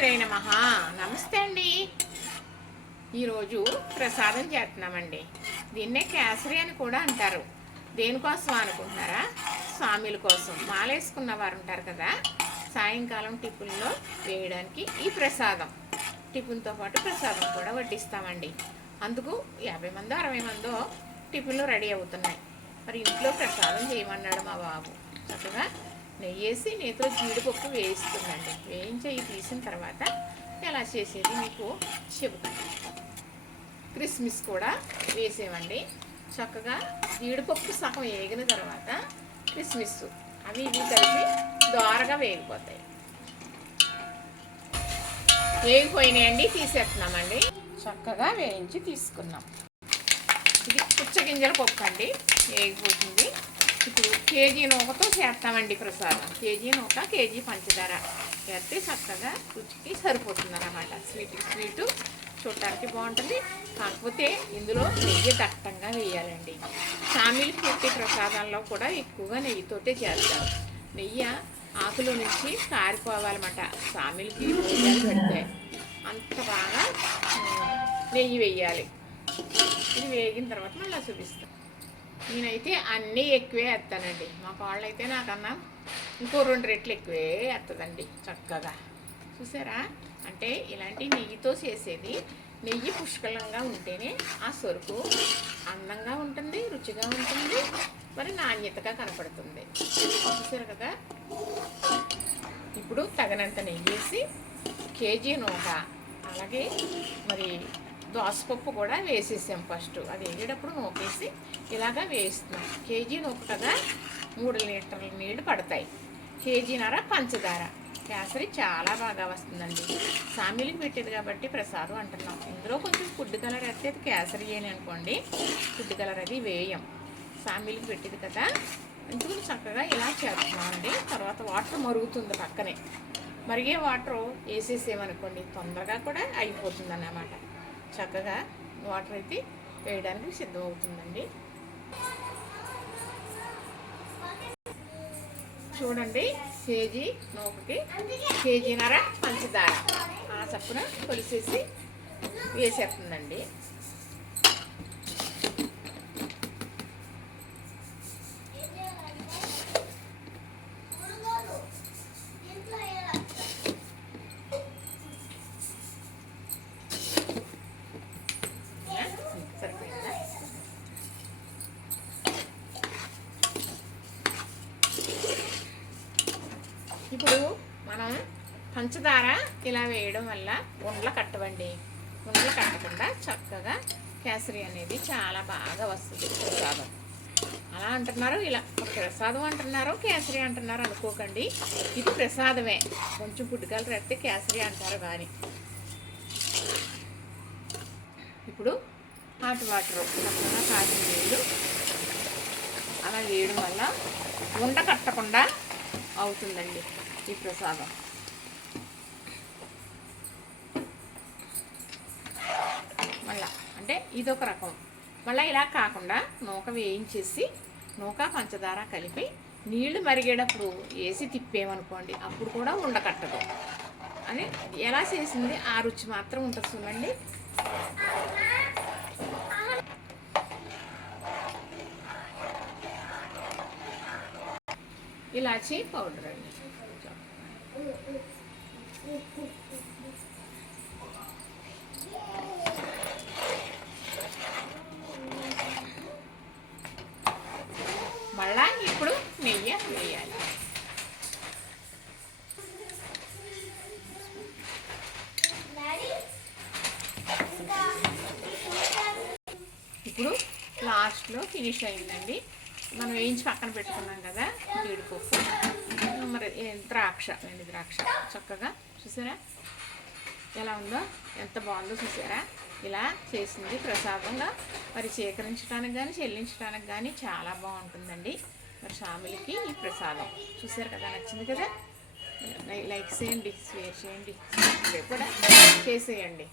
శ్రీమాత్రే నమ. నమస్తే అండి. ఈరోజు ప్రసాదం చేస్తున్నామండి. దీన్నే కేసరి అని కూడా అంటారు. దేనికోసం అనుకుంటున్నారా? స్వామిల కోసం. మాలేసుకున్న వారు ఉంటారు కదా. సాయంకాలం టిఫిన్లో వేయడానికి ఈ ప్రసాదం. టిఫిన్తో పాటు ప్రసాదం కూడా వడ్డిస్తామండి. అందుకు యాభై మందో అరవై మందో టిఫిన్లు రెడీ అవుతున్నాయి. మరి ఇంట్లో ప్రసాదం చేయమన్నాడు మా బాబు. చక్కగా నెయ్యి వేసి నేతిలో జీడిపప్పు వేయిస్తుందండి. వేయించి అవి తీసిన తర్వాత ఎలా చేసేది మీకు చెబుతాను. క్రిస్మిస్ కూడా వేసేవండి. చక్కగా జీడిపప్పు సగం వేగిన తర్వాత క్రిస్మిస్ అవి ఇవి కలిపి దోరగా వేగిపోతాయి. వేగిపోయినాయండి తీసేస్తున్నామండి. చక్కగా వేయించి తీసుకున్నాం. ఇది పుచ్చగింజల పప్పు అండి. వేగిపోతుంది. ఇప్పుడు కేజీ నూకతో చేస్తామండి ప్రసాదం. కేజీ నూక కేజీ పంచదార వేస్తే చక్కగా రుచికి సరిపోతుంది అనమాట స్వీట్ స్వీటు చూడటానికి బాగుంటుంది. కాకపోతే ఇందులో నెయ్యి దట్టంగా వేయాలండి. సామీలు పెట్టే ప్రసాదంలో కూడా ఎక్కువగా నెయ్యితోటే చేస్తాం నెయ్యి ఆకులో నుంచి కారిపోవాలన్నమాట. సామీలకి భోజనాలు పెడితే అంత బాగా నెయ్యి వేయాలి. ఇది వేగిన తర్వాత మళ్ళీ చూపిస్తాం. నేనైతే అన్నీ ఎక్కువే వేస్తానండి మా కాళ్ళు అయితే నాకన్నా ఇంకో రెండు రెట్లు ఎక్కువే వేస్తుందండి చక్కగా. చూసారా? అంటే ఇలాంటి నెయ్యితో చేసేది నెయ్యి పుష్కలంగా ఉంటేనే ఆ సరుకు అందంగా ఉంటుంది రుచిగా ఉంటుంది మరి నాణ్యతగా కనపడుతుంది. చూసారు కదా? ఇప్పుడు తగినంత నెయ్యి వేసి కేజీ నూట అలాగే మరి దోసపప్పు కూడా వేసేసాం ఫస్ట్. అది వేసేటప్పుడు నూకేసి ఇలాగా వేస్తున్నాం కేజీ నూక కదా మూడు లీటర్ల నీళ్ళు పడతాయి. కేజీన్నర పంచదార. కేసరి చాలా బాగా వస్తుందండి. సామీలకు పెట్టేది కాబట్టి ప్రసాదం అంటున్నాం. ఇందులో కొంచెం ఫుడ్ కలర్ వేస్తే అది కేసరి అని అనుకోండి. ఫుడ్ కలర్ అది వేయం. సామీలకు పెట్టేది కదా. ఎందుకు చక్కగా ఇలా చేస్తున్నామండి తర్వాత వాటర్ మరుగుతుంది పక్కనే. మరిగే వాటర్ వేసేసేమనుకోండి. తొందరగా కూడా అయిపోతుంది అన్నమాట చక్కగా వాటర్ అయితే వేయడానికి సిద్ధమవుతుందండి. చూడండి కేజీ నూకకి కేజీన్నర పంచదార. ఆ చప్పున కొలిసేసి వేసేస్తుందండి. ఇంట్లో ఇప్పుడు మనం పంచదార ఇలా వేయడం వల్ల ఉండలు కట్టవండి. ఉండలు కట్టకుండా చక్కగా కేసరి అనేది చాలా బాగా వస్తుంది. ప్రసాదం. అలా అంటున్నారు ఇలా ప్రసాదం అంటున్నారు కేసరి అంటున్నారు అనుకోకండి. ఇది ప్రసాదమే. కొంచెం పుట్టుకలు రెత్తే కేసరి అంటారు కానీ. ఇప్పుడు హాట్ వాటర్ చక్కగా కాచిన నీళ్ళు అలా వేయడం వల్ల ఉండ కట్టకుండా అవుతుందండి ఈ ప్రసాదం. మళ్ళా అంటే ఇదొక రకం. మళ్ళీ ఇలా కాకుండా నూక వేయించేసి నూక పంచదార కలిపి నీళ్ళు మరిగేటప్పుడు వేసి తిప్పేమనుకోండి అప్పుడు కూడా ఉండకట్టదు. అని ఎలా చేసింది? ఆ రుచి మాత్రం ఉంటుంది చూడండి. ఇలాచీ పౌడర్ అండి. మళ్ళా ఇప్పుడు నెయ్యి వేయాలి. ఇప్పుడు లాస్ట్లో ఫినిష్ అయిందండి. మనం వేయించి పక్కన పెట్టుకున్నాం కదా జీడిపప్పు. మరి ద్రాక్ష ఎండి ద్రాక్ష. చక్కగా చూసారా? ఎలా ఉందో ఎంత బాగుందో చూసారా? ఇలా చేసింది ప్రసాదంగా. మరి సేకరించడానికి కానీ చెల్లించడానికి కానీ చాలా బాగుంటుందండి. మరి స్వామిలకి ఈ ప్రసాదం. చూసారు కదా నచ్చింది కదా? లైక్ చేయండి షేర్ చేయండి. కూడా చేసేయండి.